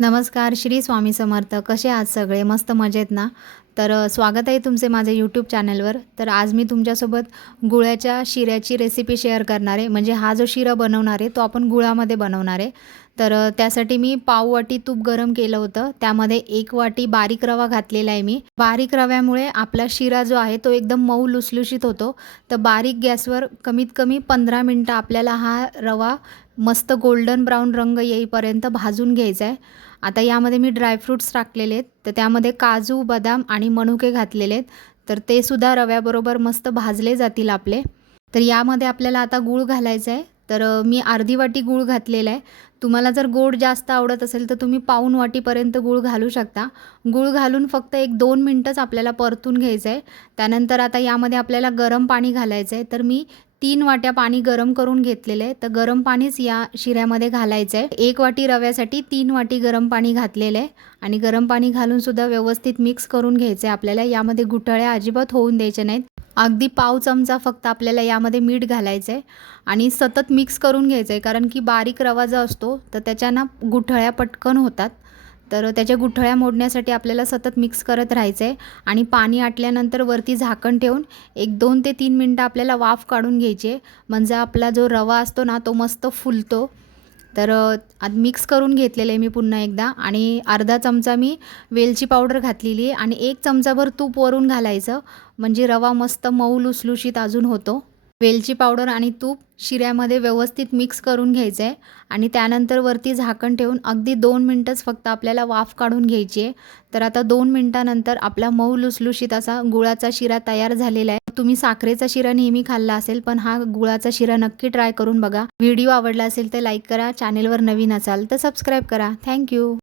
नमस्कार श्री स्वामी समर्थ. कसे आहात सगळे? मस्त मजेत ना? तर स्वागत आहे तुमचे माझ्या यूट्यूब चॅनलवर तर आज मी तुमच्यासोबत गुळाच्या शिऱ्याची रेसिपी शेअर करणार आहे. म्हणजे हा जो शिरा बनवणार आहे तो आपण गुळामध्ये बनवणार आहे. तर त्यासाठी मी पाव वाटी तूप गरम केलं होतं. त्यामध्ये एक वाटी बारीक रवा घातलेला आहे मी. बारीक रव्यामुळे आपला शिरा जो आहे तो एकदम मऊ लुसलुशीत होतो. तर बारीक गॅसवर कमीत कमी पंधरा मिनटं आपल्याला हा रवा मस्त गोल्डन ब्राऊन रंग येईपर्यंत भाजून घ्यायचा आहे. आता यामध्ये मी ड्रायफ्रूट्स टाकलेले आहेत. तर त्यामध्ये काजू बदाम आणि मनुके घातलेले आहेत. तर ते सुद्धा रव्याबरोबर मस्त भाजले जातील आपले. तर यामध्ये आपल्याला आता गूळ घालायचा आहे. तर मी अर्धी वाटी गूळ घातलेला आहे. तुम्हाला जर गोड जास्त आवडत असेल तर तुम्ही पाऊन वाटीपर्यंत गूळ घालू शकता. गूळ घालून फक्त एक दोन मिनटंच आपल्याला परतून घ्यायचं आहे. त्यानंतर आता यामध्ये आपल्याला गरम पाणी घालायचं आहे. तर मी तीन वाट्या पाणी गरम करून घेतलेलं आहे. तर गरम पाणीच या शिऱ्यामध्ये घालायचं आहे. एक वाटी रव्यासाठी तीन वाटी गरम पाणी घातलेलं आहे. आणि गरम पाणी घालूनसुद्धा व्यवस्थित मिक्स करून घ्यायचं आहे आपल्याला. यामध्ये घुटाळ्या अजिबात होऊन द्यायच्या नाहीत. अगदी पाव चमचा फक्त आपल्याला यामध्ये मीठ घालायचं आहे आणि सतत मिक्स करून घ्यायचं आहे कारण की बारीक रवा जो असतो तर त्याच्या ना गुठळ्या पटकन होतात. तर त्याच्या गुठळ्या मोडण्यासाठी आपल्याला सतत मिक्स करत राहायचं आहे आणि पाणी आटल्यानंतर वरती झाकण ठेवून एक दोन ते तीन मिनटं आपल्याला वाफ काढून घ्यायची आहे. म्हणजे आपला जो रवा असतो ना तो मस्त फुलतो. तर अ, मिक्स करून घेतलेलं आहे मी पुन्हा एकदा आणि अर्धा चमचा मी वेलची पावडर घातलेली आहे आणि एक चमचाभर तूप वरून घालायचं. म्हणजे रवा मस्त मऊ लुसलुशीत अजून होतो. वेलची पावडर आणि तूप शिऱ्यामध्ये व्यवस्थित मिक्स करून घ्यायचं आहे आणि त्यानंतर वरती झाकण ठेवून अगदी दोन मिनटंच फक्त आपल्याला वाफ काढून घ्यायची आहे. तर आता दोन मिनटानंतर आपला मऊ लुसलुशीत असा गुळाचा शिरा तयार झालेला आहे. तुम्ही साखरेचा शिरा नेहमी खाल्ला असेल पण हा गुळाचा शिरा नक्की ट्राय करून बघा. व्हिडिओ आवडला असेल तर लाईक करा. चॅनेलवर नवीन असाल तर सबस्क्राईब करा. थँक्यू